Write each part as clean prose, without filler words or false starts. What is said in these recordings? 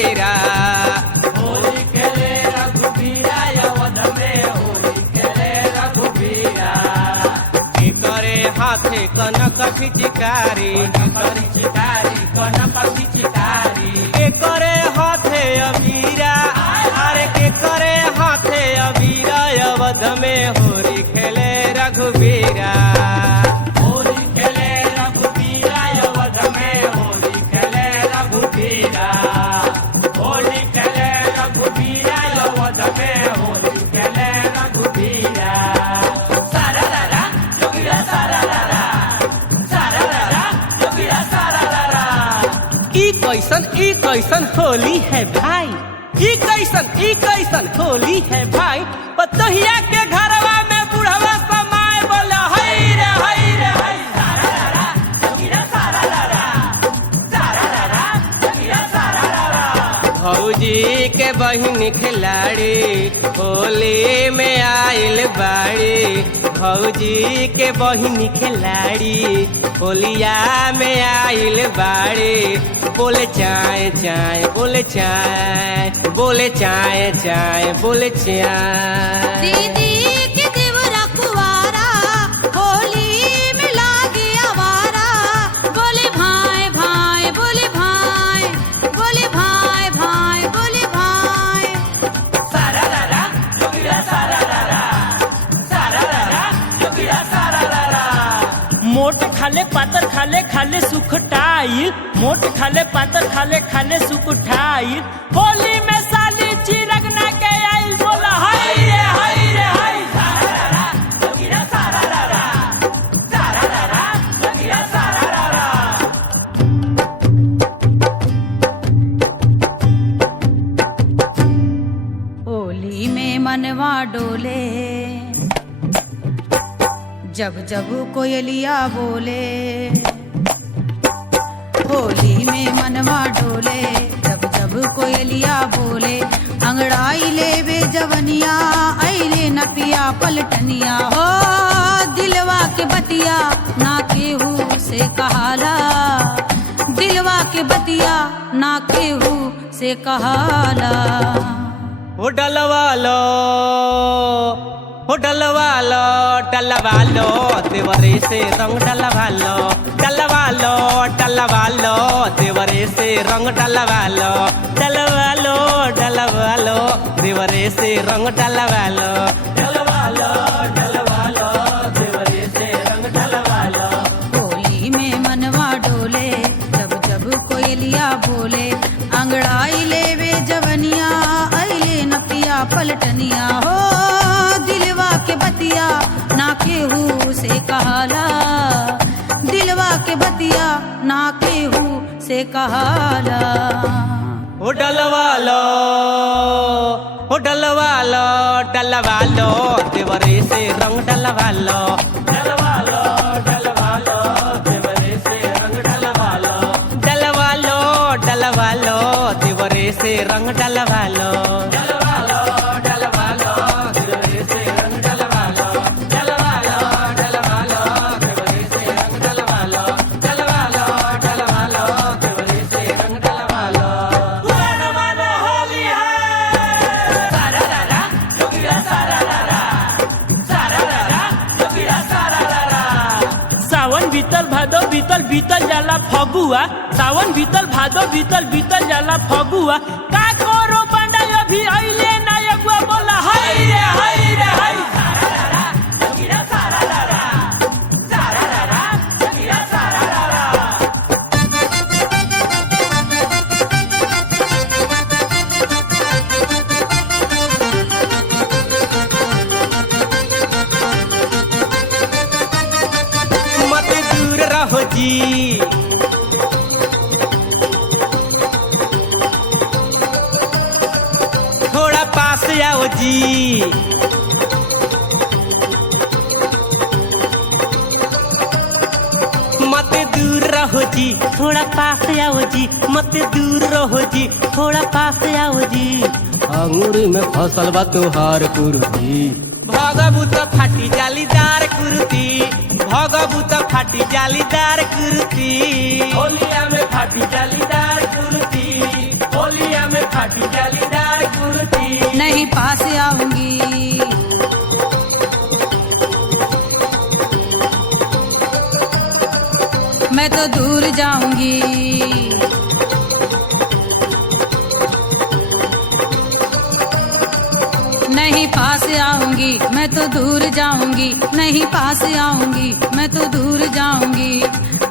रघुबीरा। होली खेले रघुबीरा अवध में होली खेले रघुबीरा। के करे हाथे कनक पिचकारी, कनक पिचकारी। के करे हाथे अबीरा, अरे के करे हाथे अबीरा अवध में होली खेले रघुबीरा। होली खेले रघुबीरा अवध में होली खेले रघुबीरा। होली खेले रघुबीरा अवध में होली खेले रघुबीरा। सारा रारा जोगिरा सारा रारा, सारा रारा जोगिरा सारा रारा। ई कैसन होली है भाई, ई कैसन होली है भाई। पतोहिया के घरवा में बुढ़वा समाय बोला हई रे हई रे हई। सारा रारा जोगिरा सारा रारा, सारा रारा जोगिरा सारा रारा। भौजी के बहिन खिलाड़ी होली में आइल बाड़ी। भौजी के बहिन खिलाड़ी होलिया में आइल बाड़ी। बोले चाय चाय बोले चाय, बोले चाय चाय बोले चाय। दीदी के देवरा कुवारा होली में लागे आवारा। बोले भाई भाई बोले भाई, बोले भाई भाई बोले भाई। सारा रारा जोगिरा सारा रारा, सारा रारा जोगिरा सारा रारा। मोट खाले पातर खाले खाले सुखटाई, मोट खाले पातर खाले खाले सुखटाई। होली में साली चिरग ना के आई बोला हाय रे हाय रे हाय। सारा रारा जोगिरा सारा रारा, सारा रारा जोगिरा सारा रारा। होली में मनवा डोले जब जब कोयलिया बोले। होली में मनवा डोले जब जब कोयलिया बोले। अंगड़ाई ले बे जवनिया आइले न पिया पलटनिया। हो दिलवा के बतिया ना केहू से कहाला, दिलवा के बतिया ना केहू से कहाला। ओ डलवालो ओ डलवालो डलवालो देवरे से रंग डलवालो। डलवालो डलवालो देवरे से रंग डलवालो। डलवालो डलवालो देवरे से रंग डलवालो। डलवालो डलवालो देवरे से रंग डलवालो। होली में मनवा डोले जब जब कोयलिया बोले। अंगड़ाई ले वे जवनिया आइले न पिया पलटनिया। हो दिलवा के बतिया ना केहू से कहाला, दिलवा के बतिया ना केहू से कहाला। ओ डलवालो ओ डलवालो डलवालो देवरे से रंग डलवालो। डलवालो डलवालो देवरे से रंग डलवालो। डलवालो डलवालो देवरे से रंग डलवालो। डलवालो डलवालो देवरे से रंग डलवालो। डलवालो डलवालो देवरे से रंग डलवालो। डलवालो डलवालो देवरे से रंग डलवालो। पुराना मानो होली है। सारा रारा जोगिरा सारा रारा, सारा रारा जोगिरा सारा रारा। सावन बीतल भादो बीतल बीतल जाला फगुआ। सावन बीतल भादो बीतल बीतल जाला फगुआ। का करो बंडा अभी आइले ना एगुआ बोला हाय रे हाय रे हाय। सारा रारा जोगिरा सारा रारा, सारा रारा जोगिरा सारा रारा। मत दूर रहो जी, थोड़ा पास आओ जी। मत दूर रहो जी, थोड़ा पास आओ जी। मत दूर रहो जी, थोड़ा पास आओ जी। अंगूरी में फसल बा तोहार कुर्ती, भगबूत फाटी जालीदार कुर्ती। भगबूत फाटी जालीदार कुर्ती। होलिया में फाटी जालीदार कुर्ती, होलिया में नहीं पास आऊंगी। मैं तो दूर जाऊंगी। नहीं पास आऊंगी, मैं तो दूर जाऊंगी। नहीं पास आऊंगी, मैं तो दूर जाऊंगी।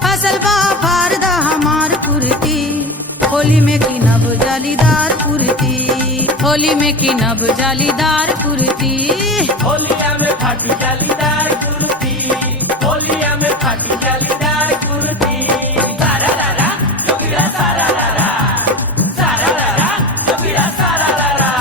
फसल बा फारदा हमार कुर्ती, होली में की नब जालीदार कुर्ती, होली में की नब जालीदार कुर्ती। होलिया में फाटी जालीदार कुर्ती, होलिया में फाटी जालीदार कुर्ती। सारा रारा जोगिरा सारा रारा, सारा रारा जोगिरा सारा रारा।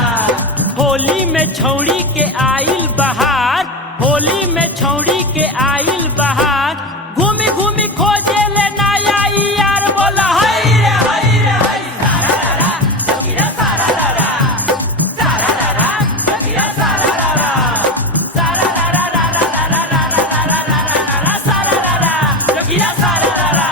होली में छौड़ी के आइल बहार, होली में छौड़ी के आइल बहार। घूमी घूमी खोजे ले ना आई यार, बोला हाय रे हाय रे हाय। सारा रारा जोगिरा सारा रारा, सारा रारा जोगिरा सारा रारा। सारा रारा रारा रारा रारा रारा रारा रारा सारा रारा जोगिरा सारा रारा।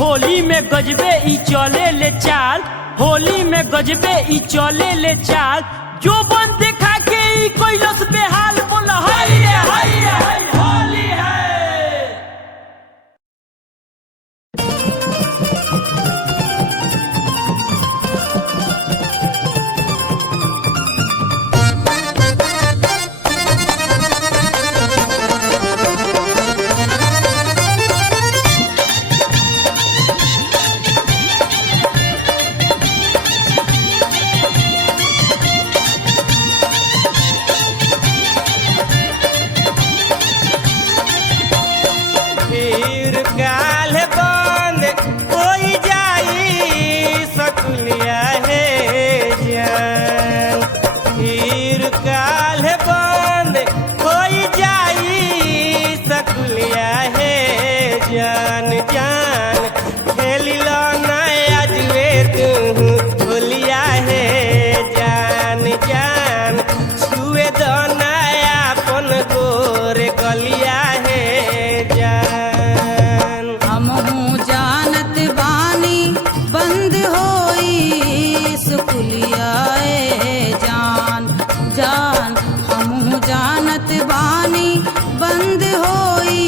होली में गजबे ई चले ले चाल, होली में गजबे ई चले ले चाल। जो बन देखा के ई कोइलस बेहाल, बोला हाय रे हाय रे हाय। होली है। फिर काल बंद होई जाई सकुलिया हे जान, फिर काल बंद होई जाई सकुलिया हे जान। जान खेली लो नया जुए तू होलिया हे जान। जान छुए दो नया अपन गोर गलिया हे जान। हमहू जानत बानी बंद होई सुकुलिया ए जान। जान हमहू जानत बानी बंद होई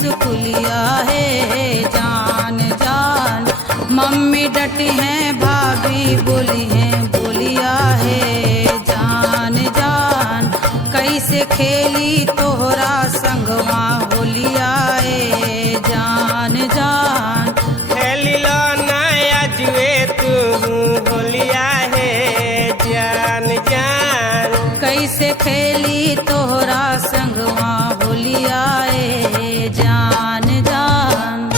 सुकुलिया है जान। जान मम्मी डटी हैं, भाभी बोली हैं, बोलिया है जान। जान कैसे खेली तोहरा संगवा होलिया ए जान। जान खेली लो नया जुए तू होलिया हे जान। जान कैसे खेली तोहरा संगवा होलिया ए जान। जान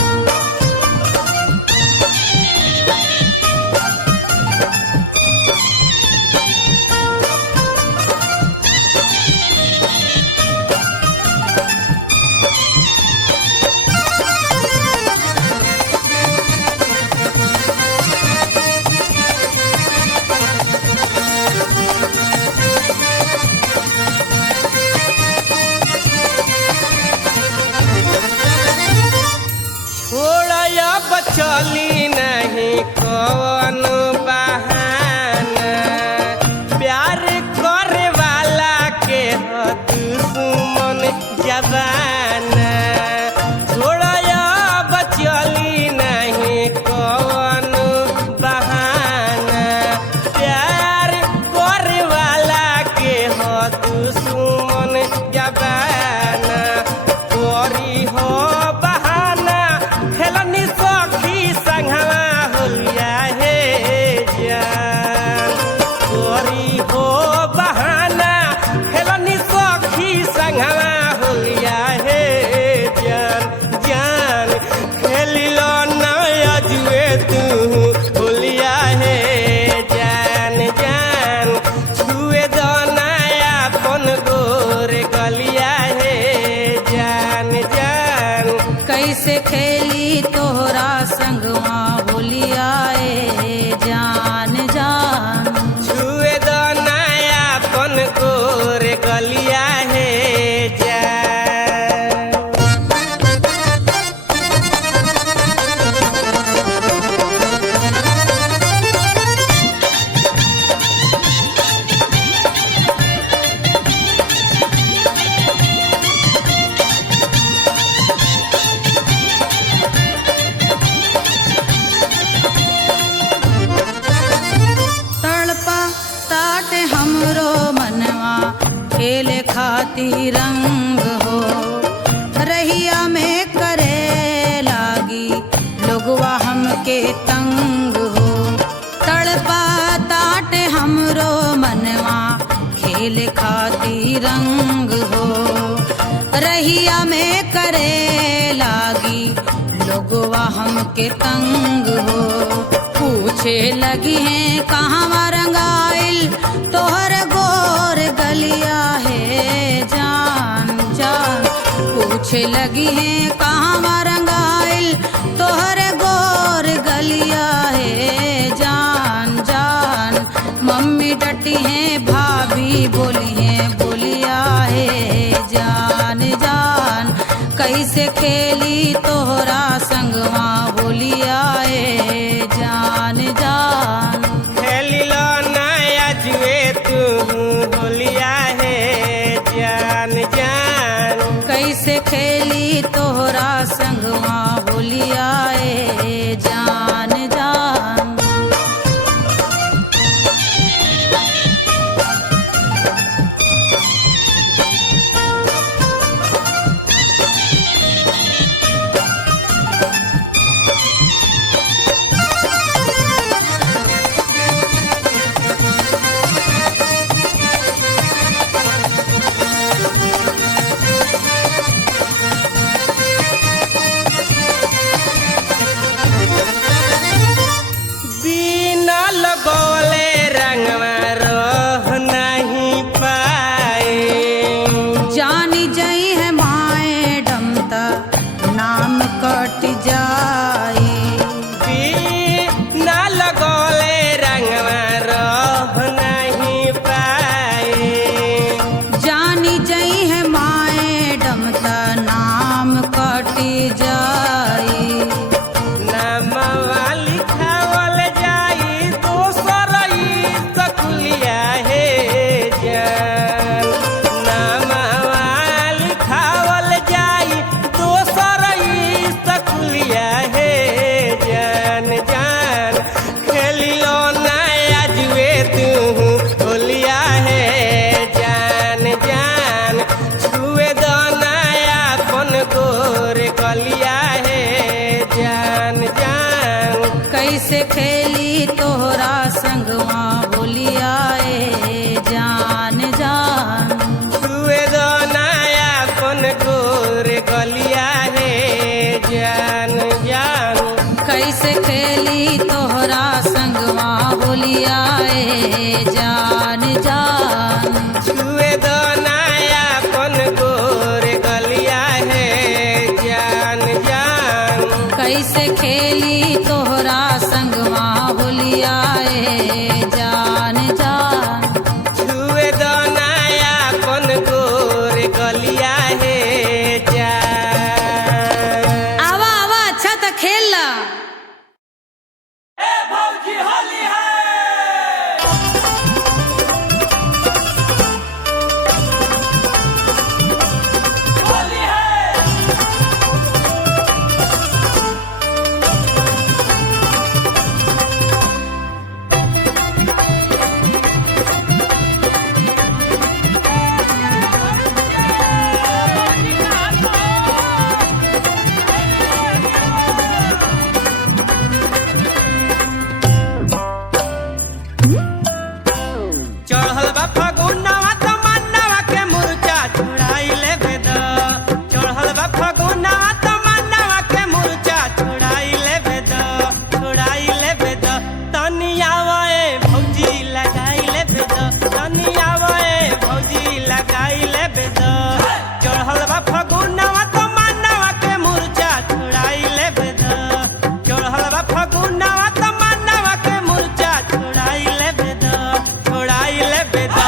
खाती रंग हो। रहिया में करे लागी लोगवा हमके तंग हो। तड़पा ताट हमरो मनवा खेल खाती रंग हो। रहिया में करे लागी लोगवा हमके तंग हो। पूछे लगी हैं कहाँ रंगाइल तोहर गोर गलिया है जान जान। पूछे लगी हैं कहाँ रंगाइल तोहर गोर गलिया है जान जान। मम्मी डटी हैं भाभी बोली हैं बोलिया है जान जान। कैसे खेली तोहरा संगवा बोलिया है जान जान। खेलिलो नया जुए तू होलिया है जान जान। कैसे खेली तोहरा संगवा होलिया ए जान जान। बिना लगौले रंगवा रह नहीं पाए। जानी जई है माए डमता नाम कट जाए। बिना लगौले रंगवा रह नहीं पाए। जानी जई है माए डमता नाम कट जाए। नामवा लिखावल जाई दोसर ई सकुलिया है जान। नामवा लिखावल जाई दोसर ई सकुलिया है जान जान। खेलिलो नया जुए तू होलिया है जान जान। छुए दो नया अपन गोर गलिया है जान जान। कैसे खेली तोहरा संगवा बोलिया ए जान जान। छुए दो नया अपन गोर गलिया है जान जान। कैसे खेली तोहरा संगवा बोलिया ए जान जान। छुए दो नया अपन गोर गलिया है जान जान। कैसे खेली तोहरा संगवा बोलिया ए जान जान। छुए दो नया अपन गोर गलिया है जान। आवा आवा अच्छा तो खेल ला। ए भौजी होली है। होली है। चढ़ल बा फगुनवा तमन्नावा के मुरचा छुड़ाई लेबे द। चढ़ल बा फगुनवा तमन्नावा के मुरचा छुड़ाई लेबे द छुड़ाई लेबे द। तनियावा ए भौजी लगाई लेबे द तनियावा ए भौजी लगाई लेबे द। चढ़ल बा फगुनवा तमन्नावा के मुरचा छुड़ाई लेबे द। चढ़ल बा फगुनवा तमन्नावा के मुरचा छुड़ाई लेबे द छुड़ाई लेबे द।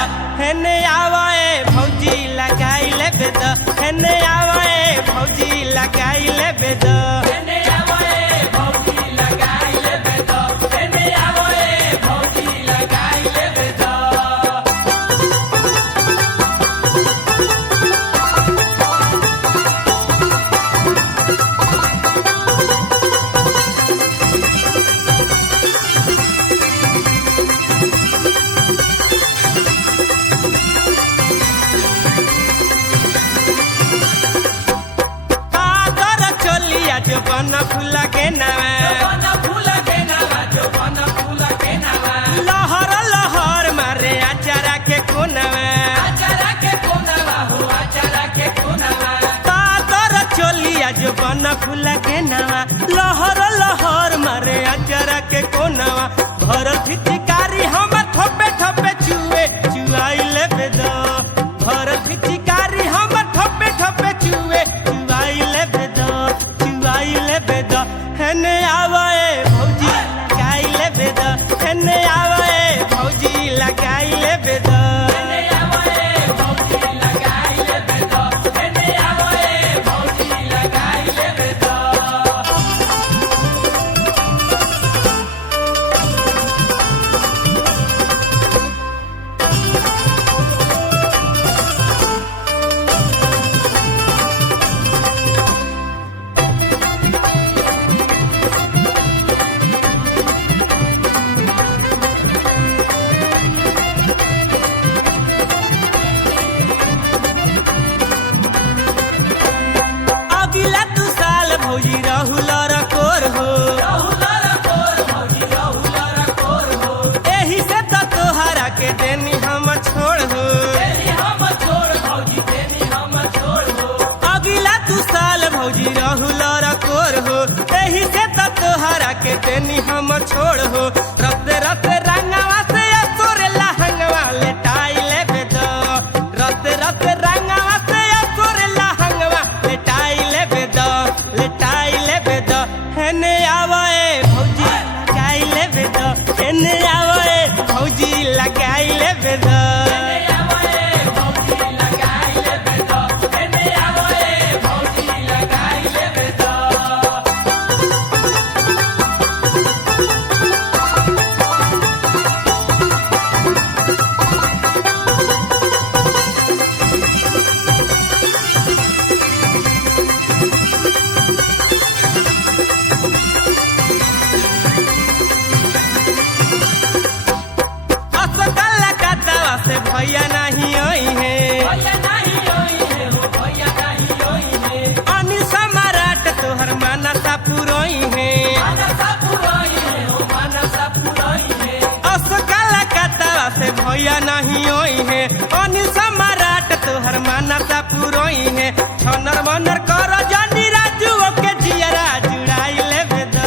भैया नहीं ओई है अनिल सम्राट तोहर मानता पुरोई है छनर मनर कर जानी राजू के जियरा जुड़ाई लेबे द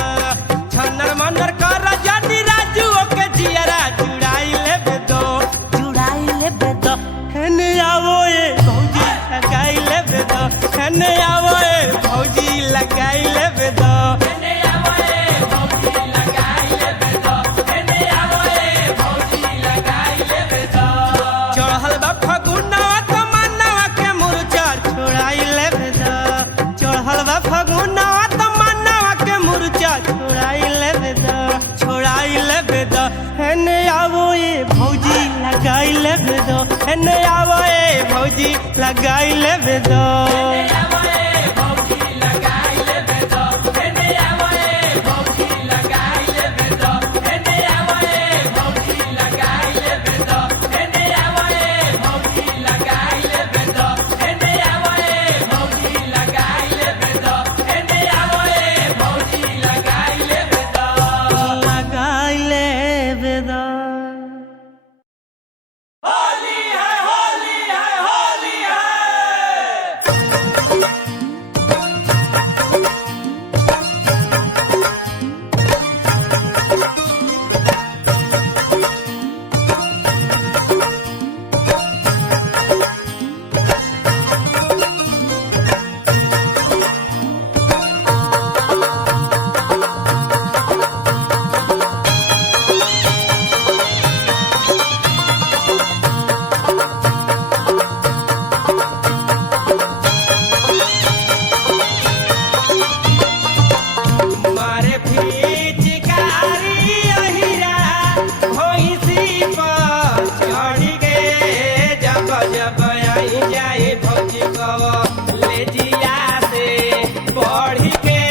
छनर मनर कर जानी राजू के जियरा जुड़ाई लेबे द हेने आवो ए भौजी लगाई लेबे द हेने आवो ए भौजी लगाई लेबे द चढ़ल बा फगुनवा तो मनवा के मुरझा छोड़ाई लेबे द चढ़ल बा फगुनवा तो मनवा के मुरझा छोड़ाई लेबे द हेने आवो ए भौजी लगाई लेबे द हेने आवो ए भौजी लगाई लेबे द लगाई लेबे द मारे फिचकारी अहिरा भैंसी पर चढ़ के जब जब आई जाए भौजी कव ले जिया से बढ़ के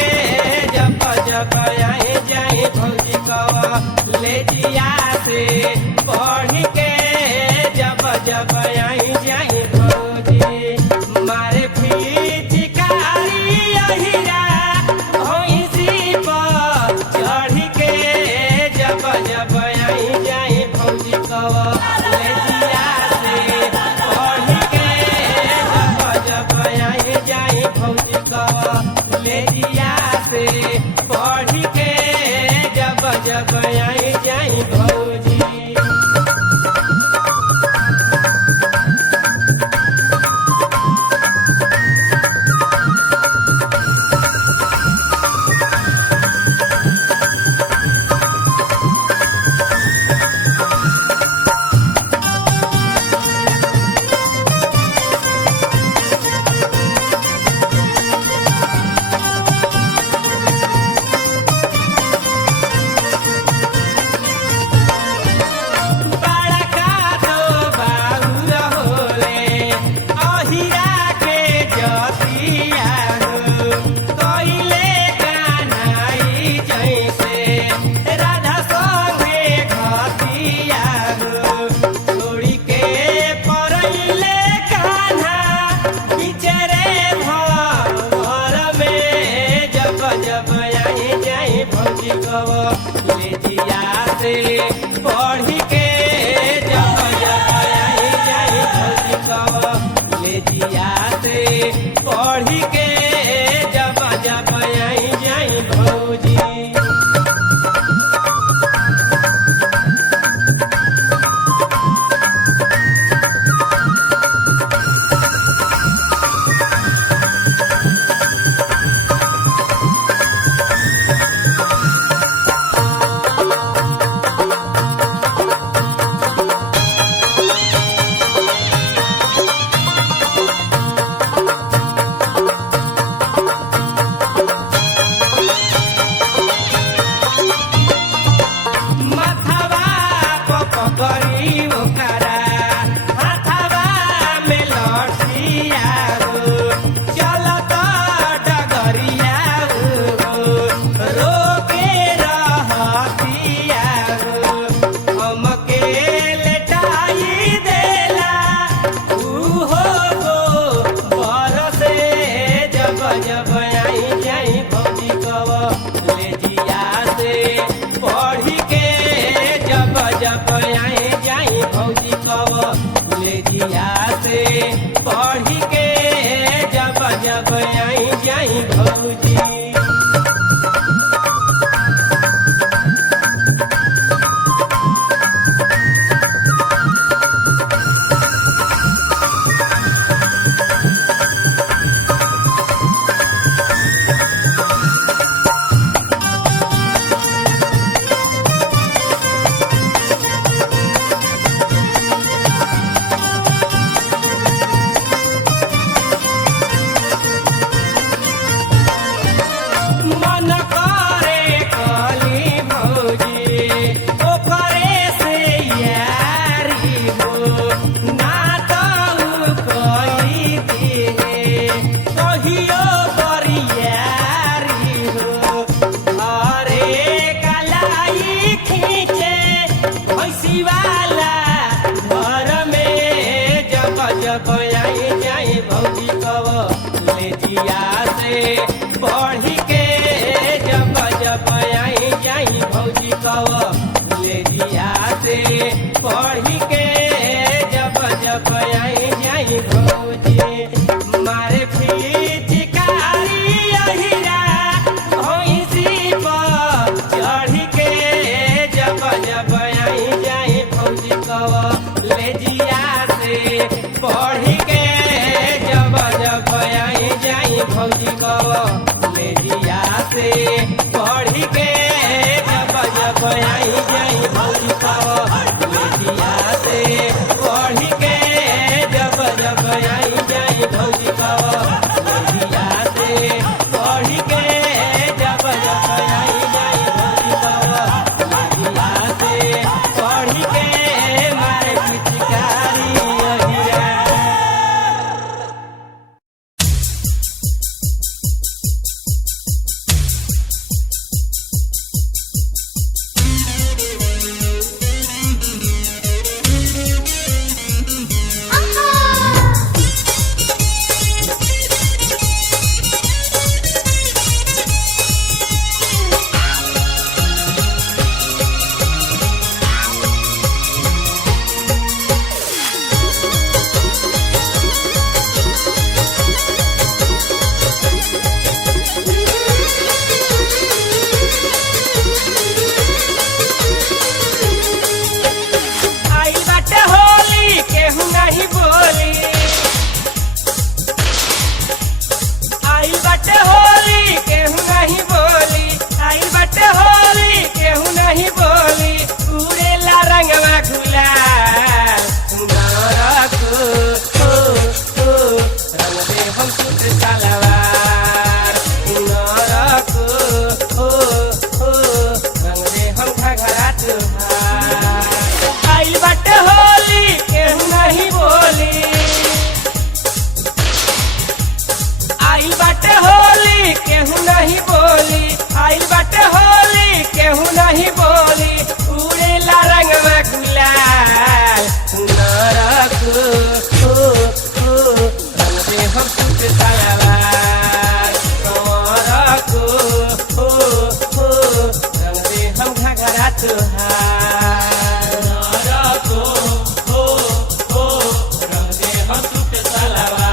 जब जब आई जाए भौजी कव ले जिया से बढ़ के जब जब आई जाए भौजी मारे फिचकारी अहिरा भैंसी पर चढ़ के जब जब आई जाए भौजी कव ले जिया से बढ़ के जब जब आई जाए भौजी कव ले जिया से बढ़ के जब जब आई जाए भौजी बड़ा का दो बाउर होले अहिरा के जतिया हो कइले कान्हाई जैसे राधा संगे घतिया हो छोड़ी के परैले कान्हा बिचरे भर में जब जब आई जाए भौजी कव ले जिया से बढ़ के जब जब आई जाए भौजी कव ले जिया से बढ़ के जब जब आई जाए भौजी जब आई जाई भौजी कव ले जिया से पढ़ी के जब जब आई जाई भौजी कॉलेजिया से पढ़ी के जब जब आई जाई भौजी। मन करे कली भौजी ओकरे से यारी हो ना तो कही दिहे कहियो बरियारी हो। अरे कलाई खींचे भैंसी वाला घर में जब जब आई जाई भौजी कॉलेजिया से पढ़ी के जब जब आई जाई भौजी कॉलेजिया से पढ़ी के जब जब आई जाई भौजी। मारे फिचकारी अहिरा भैंसी पर चढ़ी के जब जब आई जाई भौजी कॉलेजिया से पढ़ी के जब जब आई जाई भौजी कॉलेजिया से पढ़ी के जब जब आई जाई भौजी कॉलेजिया से पढ़ी के जब जब आई जाई भौजी कॉलेजिया से पढ़ी के जब जब आई जाई भौजी कॉलेजिया से पढ़ी के मारे पिचकारी अहिरा। आई बाटे होली केहू नहीं बोली, आई बाटे होली केहू नहीं बोली, आई बाटे होली केहू नहीं बोली। उड़ेला रंगवा गुलाल सुंदरको रंग दे हम सूट सलवार सुंदरको रंग दे हम घघरा तुहार। आइल बाटे होली केहू नहीं बोली, आइल बाटे होली केहू नहीं बोली, आइल बाटे होली केहू नहीं बोली। उड़ेला रंगवा गुलाल सुंदरको रंग दे हम सूट सलवार सुंदरको रंग दे हम घघरा तुहार। रंग दे हम सूट सलवार।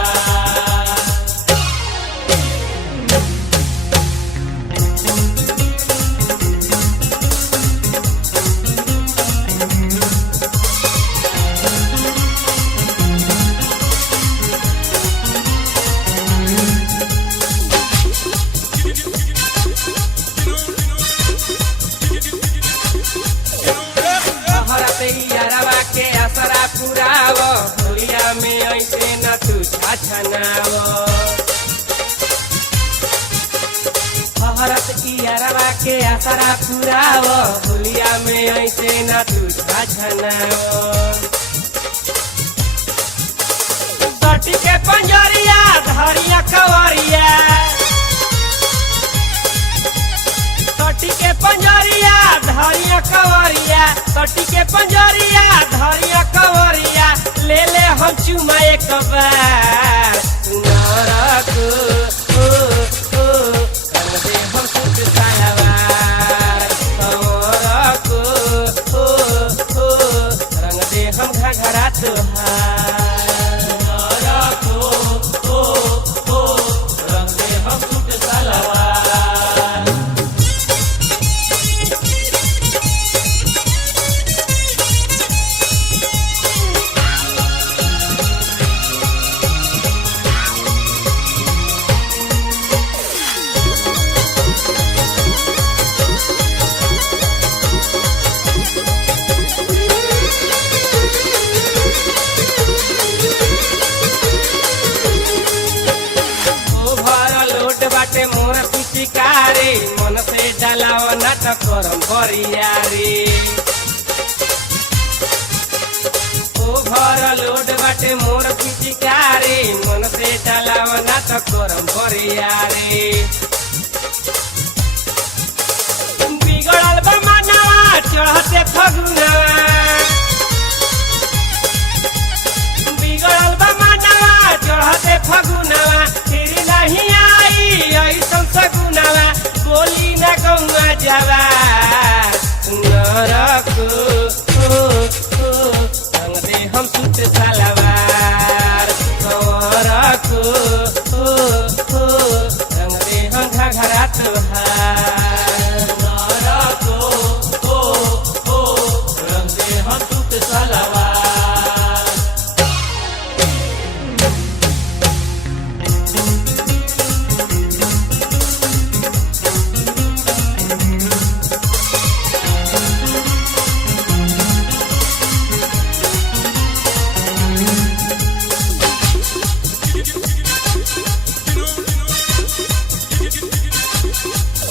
यारवा के असरा पुराव होलिया में ऐसे न तू छछनाव। हरत यारवा के असरा पुराव होलिया में ऐसे न तू छछनाव। सटी के पंजरिया धरिया कवरिया, सटी के पंजरिया धरिया कवरिया, सटी के पंजरिया धरिया कवरिया। ले ले हम चुमा एक बार सुंदरको रंग दे हम सूट सलवार सुंदरको रंग दे हम घघरा तुहार। करम बरियारी ओभर लोड बाटे मोर पिचकारी मन से चलावना तो करम बरियारी बिगड़ल बा मनवा चढ़ते फगुनवा बिगड़ल बा मनवा चढ़ते फगुनवा फिर नहीं आई ऐसन सगुनवा बोली न गौआ जावा नरको रंग दे हम सूट सलवार नरको रंग दे हम घघरा तोहार नरको रंग दे हम सूट सलवार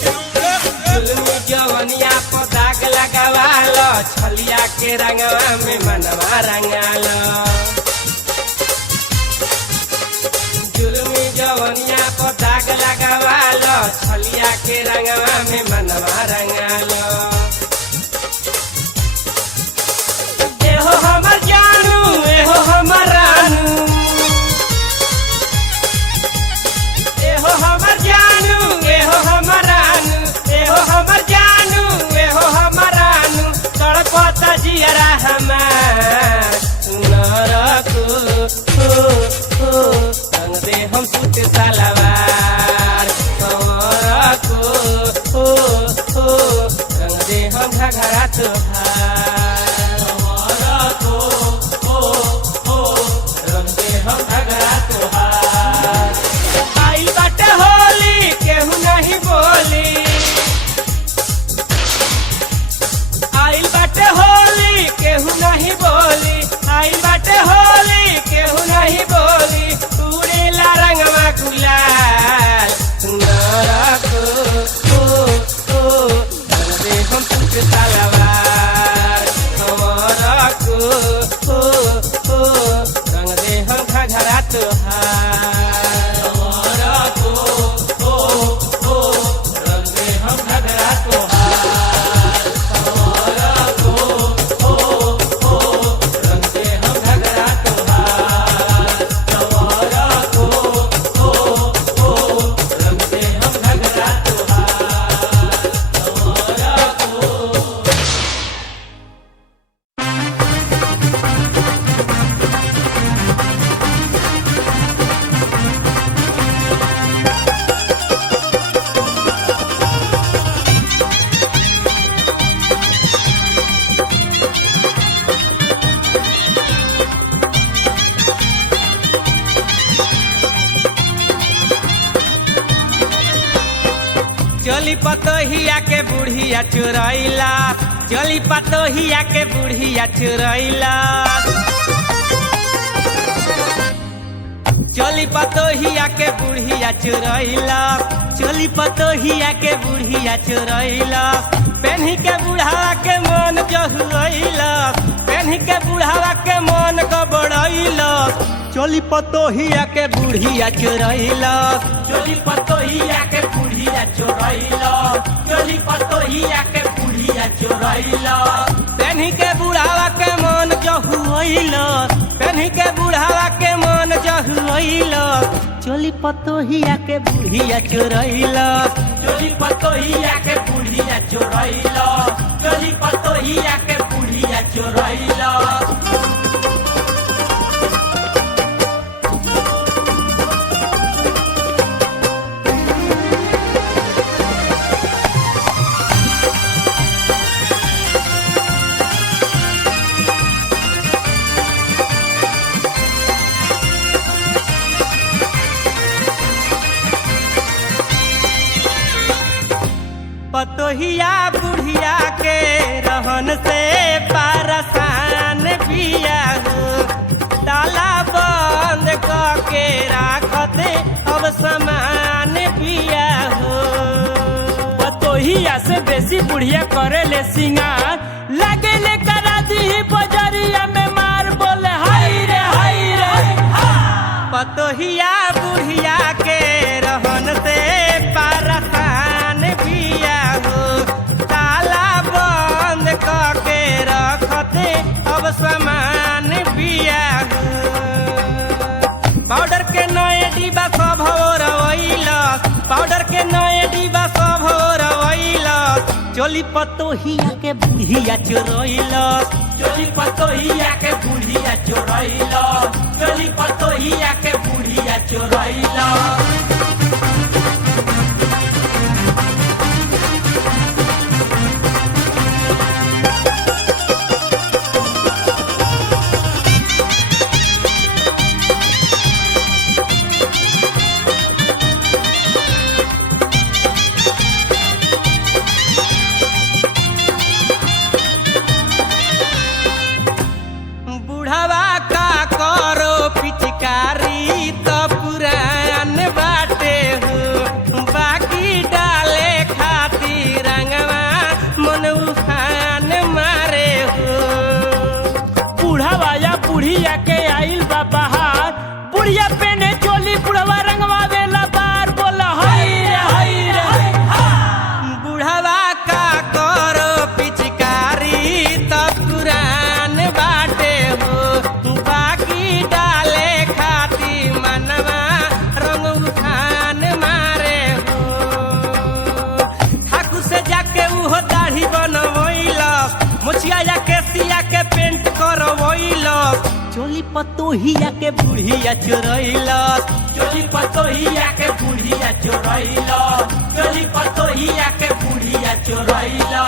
जुल्मी जवनिया पर दाग लगावालो छलिया के रंगवा में मनवा रंगालो जुल्मी जवनिया पर दाग लगावालो छलिया के रंगवा में मनवा रंगालो एहो हमर जानू एहो हमर रानू एहो हमर जानू एहो हमर रानू एहो हमर जानू एहो हमर रानू तड़पता जियरा हमार नरको रंग दे हम सूट सलवार नरको रंग दे हम घघरा तोहार नरको रंग दे हम घघरा तोहार आई बाटे होली केहू नहीं बोली आइल बाटे होली केहू नहीं बोली आइल बाटे होली केहू नहीं बोली उड़ेला रंगवा गुलाल नरको रंग दे हम सूट सलवार नरको रंग दे हम घघरा तोहार नरको रंग दे हम घघरा तोहार रंग दे हम घघरा तोहार रंग दे हम घघरा चली पतोहिया के बुढ़िया चुरैला चली पतोहिया के बुढ़िया चुरैला चली पतोहिया के बुढ़िया चुरैला चली पतोहिया के बुढ़िया चुरैला पेन्ही के बुढ़ावा के मन जहुआइला पेन्ही के बुढ़ावा के मन गबड़ैला चली पतोहिया के बुढ़िया चुरैला चली पतोहिया के बुढ़िया चुरैला चली पतोहिया के बुढ़िया चुरैला पेन्ही के बुढ़ावा के मन जहुआइला पेन्ही के बुढ़ावा के मन जहुआइला चली पतोहिया के बुढ़िया चुरैला चली पतोहिया के बुढ़िया चुरैला चली पतोहिया के बुढ़िया चुरैला पतोहिया बुढ़िया के रहन से परेशान भी परदेसी बुढ़िया करे ले सिंगार लगे ले करा दी बजरिया में मार बोले हाय रे पतोहिया बुढ़िया के रहन से परेशान बिया हो ताला बंद करके रखते अब सामान बिया हो पाउडर के नए डिब्बा सब हो रवैलस पाउडर के नए डिब्बा सब हो रवैलस चोली पतोहिया के बुढ़िया चोरैलस चोली पतोहिया के बुढ़िया चोरैला चोली पतोहिया के बुढ़िया चोरैला बुढ़वा का करो पिचकारी तो पुरान बाटे हो बाकी डाले खातिर रंगवा मन उफान मारे हो बूढ़ावा या बुढ़िया के आइल बा बहार बुढ़िया पेने चोली बुढ़वा रंगवा देला बार बोला हाय रे बुढ़वा का करो पिचकारी तो पुरान बाटे हो बाकी डाले खाती मनवा रंग उठान मारे हो ठाकुर से जाके उहो दाढ़ी बनवैलस मुछिया या केसिया के पेंट करवैलस चोली पतोहिया के बुढ़िया चोरैलस चोली पतोहिया के बुढ़िया चोरैला चोली पतोहिया के बुढ़िया चोरैला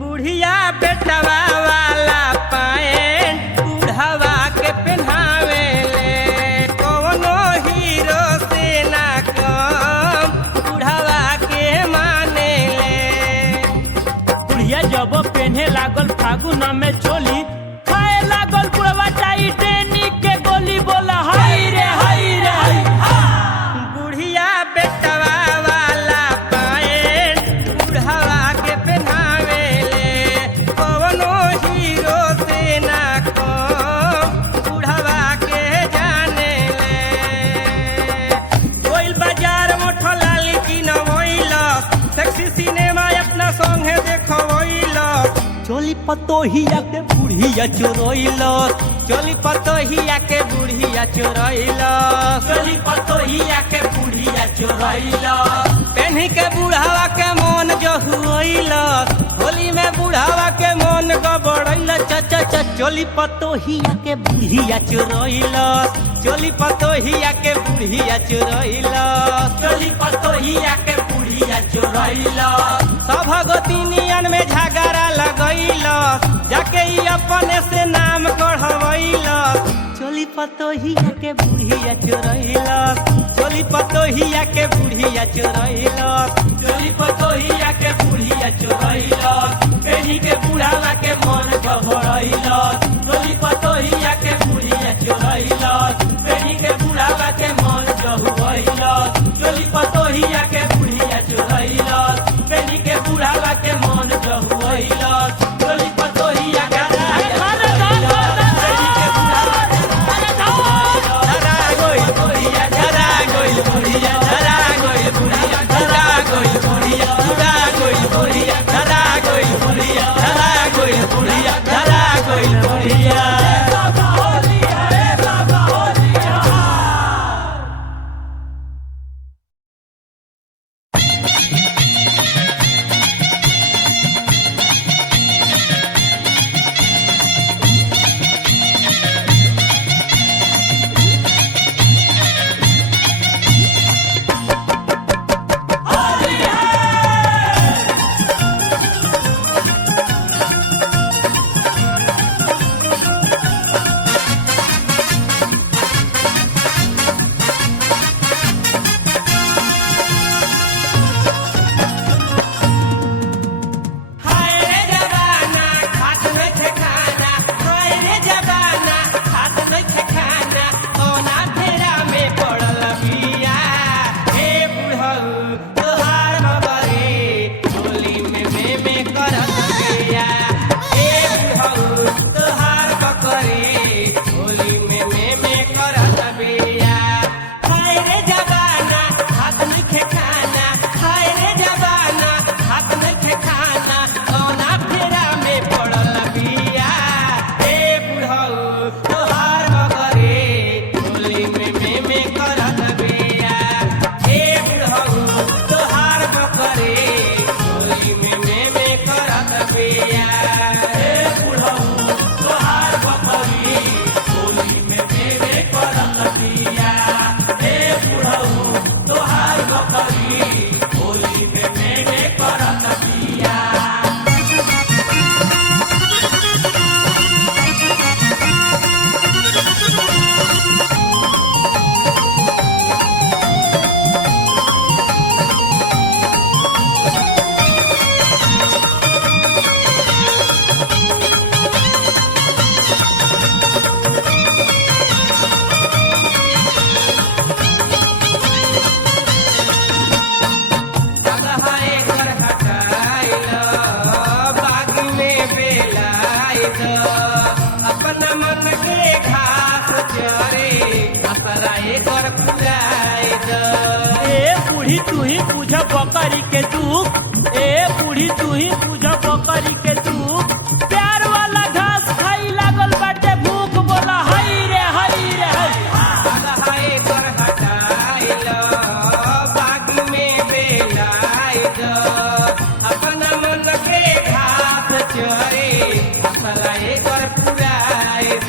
बुढ़िया बेटवा वाला पैंट बुढ़वा के पहनावे ले कौनो हीरो से ना कम बुढ़वा के माने ले बुढ़िया जब पेन्हे लागल फागुन में चोली खाए लागल बुढ़वा टाइटेनिक के गोली बोला हाय रे बुढ़िया बेटवा वाला पैंट बुढ़वा के पहनावे ले कौनो हीरो से ना कम बुढ़वा के जाने ले कोइल बाजार मोठो लाली की नवैलस सेक्सी सिनेमा अपना संगे देखवैलस चोली पतोहिया के बुढ़िया चोरैलस चोली पतोहिया के बुढ़िया चोरैलस चोली पतोहिया के बुढ़िया चोरैला पेन्ही के बुढ़ावा के मन जहुलस होली में बुढ़ावा के मन गबड़ैलस च चोली पतोहिया के बुढ़िया चोरैलस चोली पतोहिया के बुढ़िया चोरैलस चोली पतोहिया के बुढ़िया चोरैला सब गोतिनियन में झगड़ा लगैलस जाके ई अपने से नाम गढ़वैलस चोली पतोहिया के बुढ़िया चोरैलस चोली पतोहिया के बुढ़िया चोरैलस चोली पतोहिया के बुढ़िया चोरैला पेनी के बुढ़ावा के मन घबरैला चोली पतोहिया के बुढ़िया चोरैला पेनी के बुढ़ावा के मन जहुवैला चोली पतोहिया के बुढ़िया चोरैला पेनी के बुढ़ावा के मन जहुवैला चोली पतोहिया के बुढ़िया बूढ़ी तू ही पूछ बकरी के दुख, ए बूढ़ी तू ही पूछ बकरी के दुख। प्यार वाला घास खाई लागल बाटे भूख, बोला हई रे हई रे हई। हाय कर हटाइल बाग में बेलाइल, अपन मन के घास चरे असलाए कर पुराइल।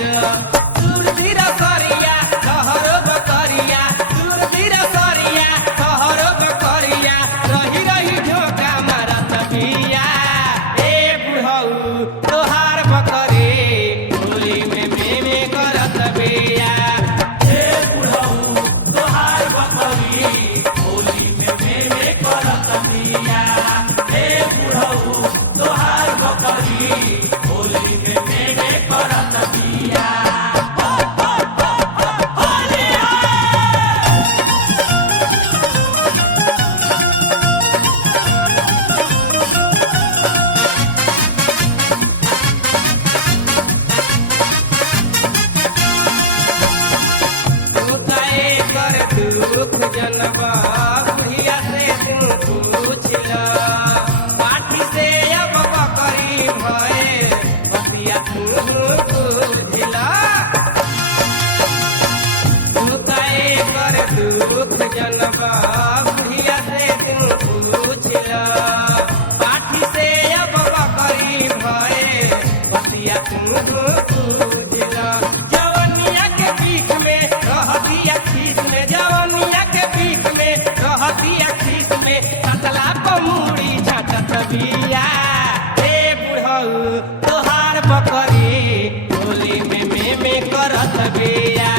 सुरती रसरिया कहरो बकरिया, सुरती रसरिया कहरो बकरिया, रही रही झोंका मारत बिया। ए बुढ़ऊ तोहार बकरी होली में मेमे करत बिया। दुख जनबा बुढ़िया से तू पूछला, पाठी से अब बकरी भये बतिया तू बुझला। तू काहे कर दुख जनबा बुढ़िया से तू पूछला, पाठी से अब बकरी भये बतिया तू बुझला। जवनिया के पीठ में रहतिया खीस में, जवनिया के पीठ में रहतिया खीस में, कतला पमूड़ी छटत बिया। हे बुढ़ऊ तोहार बकरी होली में मेमे करत बिया।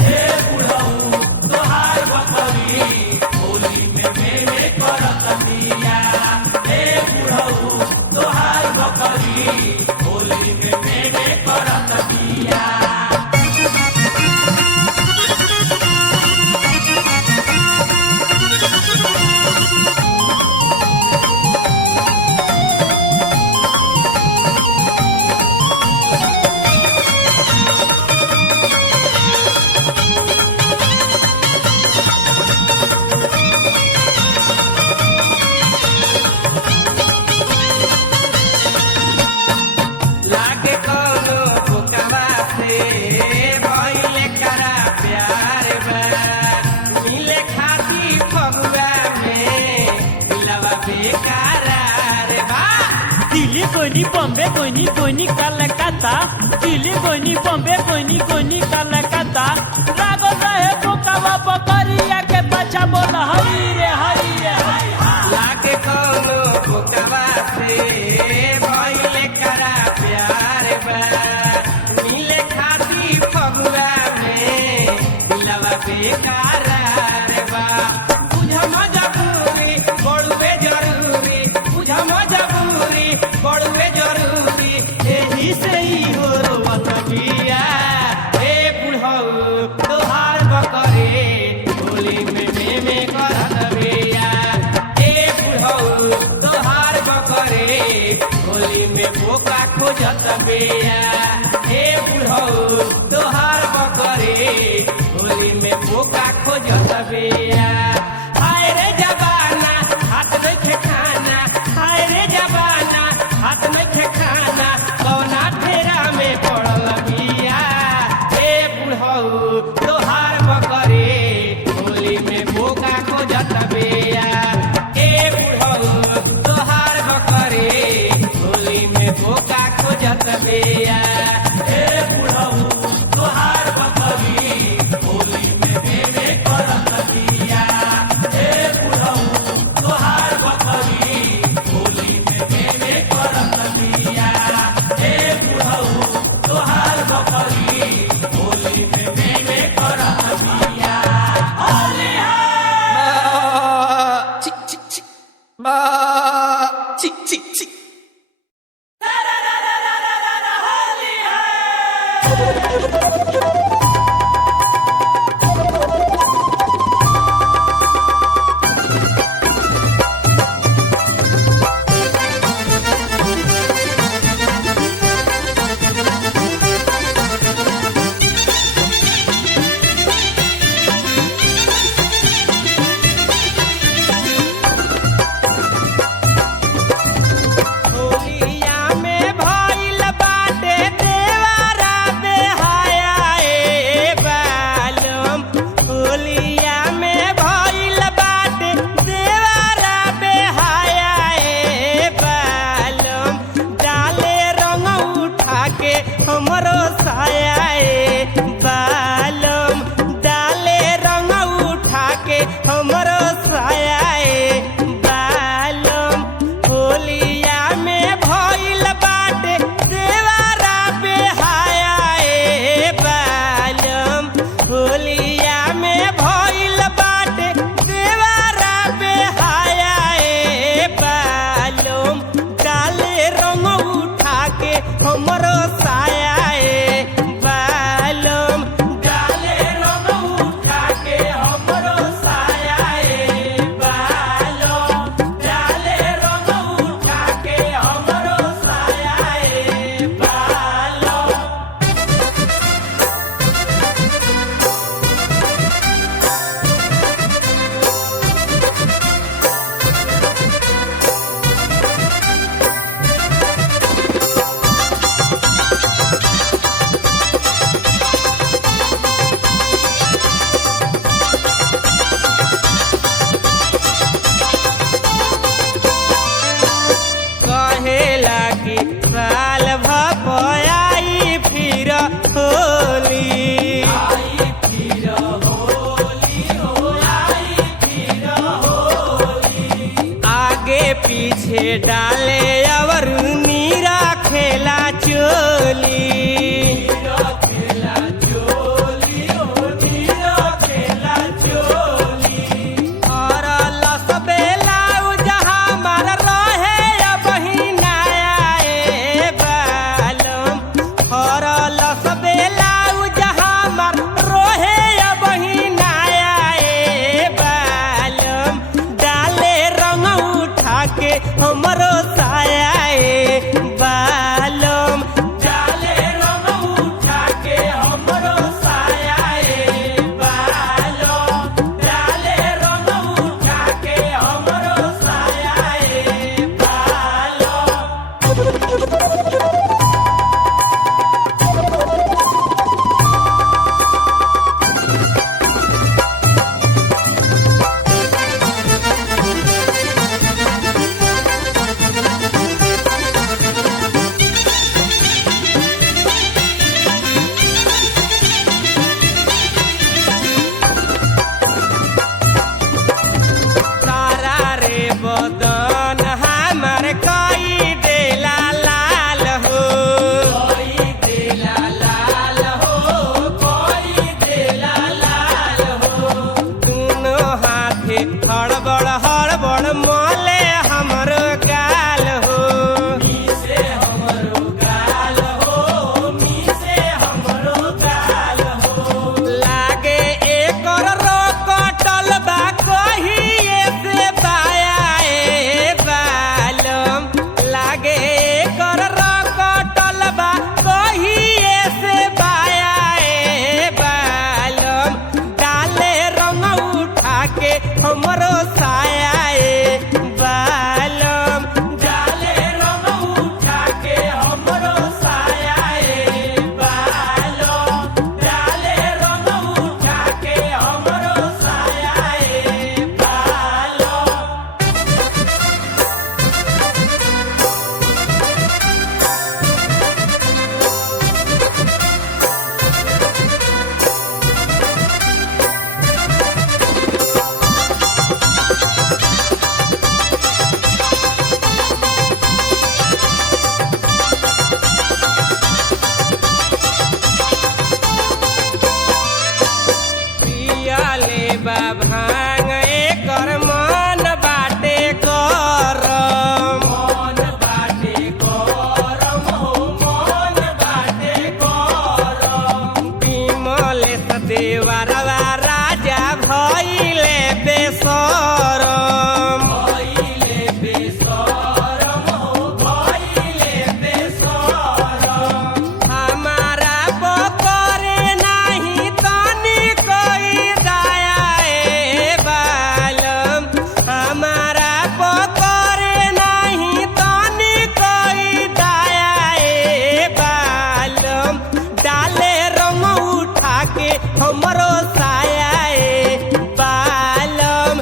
हे बुढ़ऊ तोहार बकरी होली में मेमे करत बिया। हे बुढ़ऊ तोहार बकरी होली में मेमे करत बिया। लागे कौनो भुकवा से भइले करा प्यार बा, मिले खाती फगुआ में मिलवा बेकरार बा। दिल्ली कोइनी बॉम्बे कोइनी कोइनी कलकत्ता, दिल्ली कोइनी बॉम्बे कोइनी कोइनी कलकत्ता। लागो रहे बोकावा बकरिया के बच्चा, बोला हई रे हई रे हई। लागे कौनो भुकवा से भइले करा प्यार बा, मिले खाती फगुआ में मिलवा बेकरार बा। बुझ मजबूरी बड़ुए जरूरी, बुझ मजबूरी बड़ुए जरूरी, एही से ही हो रोवत बिया। हे बुढ़ऊ तोहार बकरी होली में मेमे करत बिया। हे बुढ़ऊ तोहार बकरी होली में बोका खोजत बिया। हे बुढ़ऊ तोहार बकरी होली में बोका खोजत बिया। हाय रे जबाना हाथ में खाना, हाय रे जबाना हाथ में खाना, कौना फेरा में पड़ल बिया। हे बुढ़ऊ तोहार बकरी होली में बोका खोजत बिया। हे बुढ़ऊ तोहार बकरी होली में बोका खोजत बिया। हे बुढ़ऊ तोहार बकरी होली में मेमे करत बिया। हे बुढ़ऊ तोहार बकरी होली में मेमे करत बिया। हे बुढ़ऊ तोहार बकरी होली में मेमे करत बिया। होली है चिक चिक चिक बा चिक चिक चिक। हमरो साया बालम होलिया में भइल बाटे देवारा बेहाया बालम होलिया में भइल बाटे देवारा बेहाया बालम डाले रंग उठा के हमरो साया बालम डाले रंग उठा के हमरो साया बालम डाले रंग उठा के हमरो साया बालम कहेला कि साल भपयाई फिर होली आगे पीछे डाले और नीरा खेला चोली और लसबे लाउज हमार रहे बहिनाया बालम और लसबे लाउज हमार रहे बहिनाया बालम डाले रंग उठा के हमरो साया बालम डाले रंग उठा के हमरो साया बालम डाले रंग उठा के हमरो साया बालम तारा रे बदन हमार कई देला लाल हो कई देला लाल हो कई देला लाल हो दोनों हाथे हड़बड़ हड़बड़ मोले हमर गाल हो मीसे हमरो गाल हो मीसे हमरो गाल हो लागे एकर रोकटल बा कहिए से बाया बालम लागे एकर रोकटल बा कहिए से बाया बालम डाले रंग उठा के हमरो साया बालम डाले रंग उठा के हमरो साया बालम डाले रंग उठा के हमरो साया बालम पियाले बा भांग एकर मन बाटे गरम मन बाटे गरम हो मन बाटे गरम बिमले सदेवरवा राजा भइले बेसरम भइले बेसरम हो भइले बेसरम हमारा बकरे नाही तनी कोई दया बालम हमारा बकरे नाही तनी कोई दया बालम डाले रंग उठा के हमरो साया बालम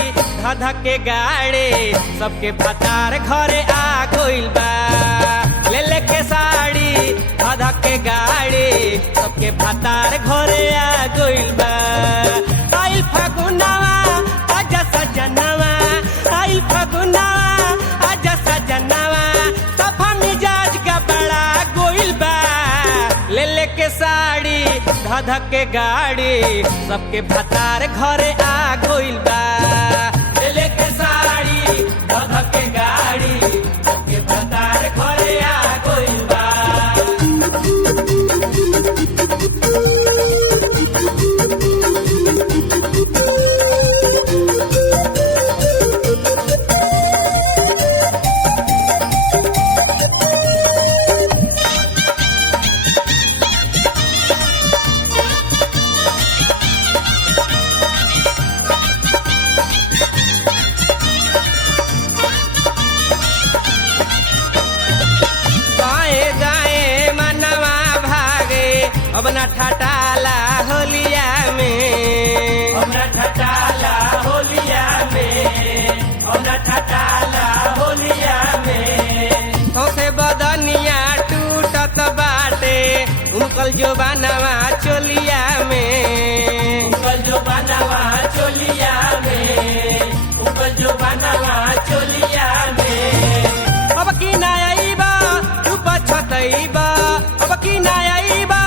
धध के गाड़ी सबके भतार घरे आ गइल बा। ले लेके साड़ी धध के गाड़ी सबके भतार घरे आ गइल बा। आइल फगुनवा आजा सजनवा, आइल फगुनवा आजा सजनवा, सफा मिजाज का बड़ा गइल बा। ले लेके साड़ी धध के गाड़ी सबके भतार घरे आ गइल बा। ले लेके साड़ी धध के गाड़ी सबके भतार घरे आ गइल बा। अब ना ठटाला होलिया में, अब ना ठटाला होलिया में, अब ना ठटाला होलिया में। सौसे बदनिया टूटत बाटे उनकल जो बनवा चोलिया में, उनकल जो बनवा चोलिया में, उनकल जो बनवा चोलिया में। अब की ना आईबा तू पछतईबा, अब की ना आईबा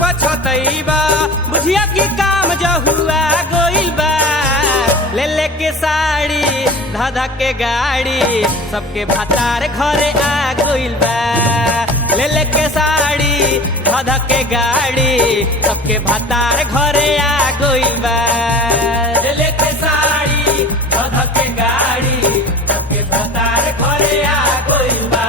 पछतईबा, बुझिया की काम जो हुआ गइल बा। ले लेके साड़ी धध के गाड़ी सबके भतार घरे आ गइल बा। ले लेके साड़ी धध के गाड़ी सबके भतार घरे आ गइल बा। ले लेके साड़ी धध के गाड़ी सबके भतार घरे आ गइल बा।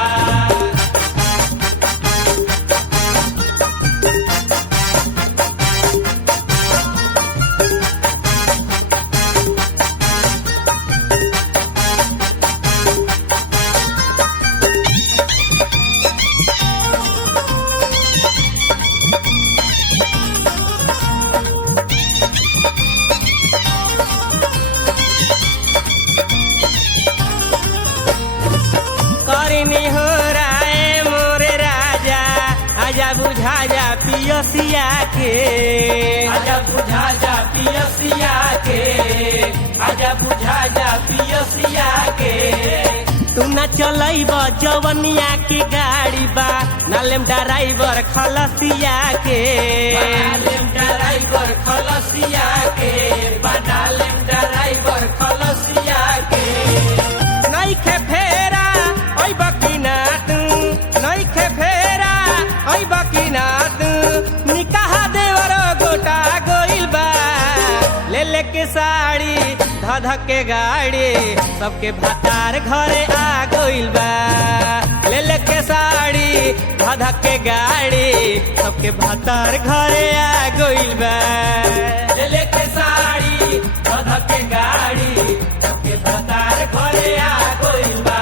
बुझा जा पियसिया के, आजा बुझा जा पियसिया के, आजा बुझा जा पियसिया के। तू न चलैब जवनिया की गाड़ी बा, नालेम ड्राइवर खलसिया के, नालेम ड्राइवर खलसिया के, नालेम ड्राइवर खलसिया के। नइखे फेरा ओइ बकिना तू, नइखे फेरा ओइ बकिना तू, निकाह देवर गोटा गइल बा। ले लेके साड़ी धध के गाड़ी सबके भतार घरे आ गइल बा। ले लेके साड़ी धध के गाड़ी सबके भतार घरे आ गइल बा। ले लेके साड़ी धध के गाड़ी सबके भतार घरे आ गइल बा।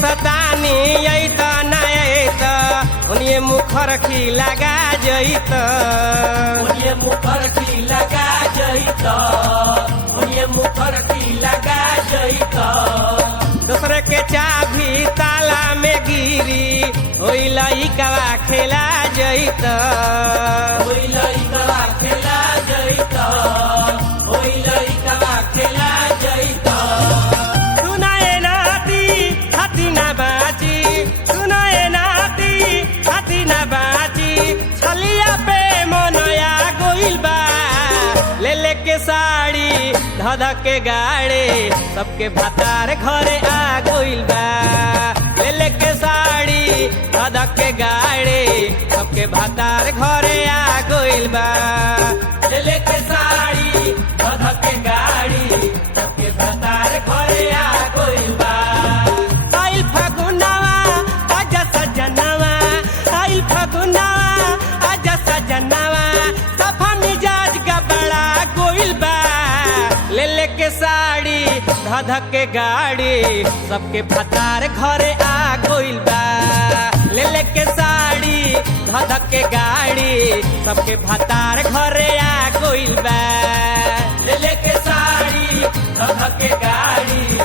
सतानी ऐसा न ऐसा उन्हें मुखर की लगा जैत, उन्हें मुखर की लगा जैत, उन्हें मुखर की लगा जैत। दूसरे के चाबी ताला में गिरी ओइ लइकवा खेला जैत, ओइ लइकवा खेला जैत, ओइ लइकवा खेला जैत। साड़ी धध के गाड़ी सबके भतार घरे आ गइल बा। ले लेके साड़ी धध के गाड़ी सबके भतार घरे आ गइल बा। ले लेके साड़ी धध के गाड़ी सबके भतार घरे के गाड़ी सबके भतार घरे आ गइल बा ले लेके साड़ी धधक के गाड़ी सबके भतार घरे आ गइल बा ले लेके साड़ी धधक के गाड़ी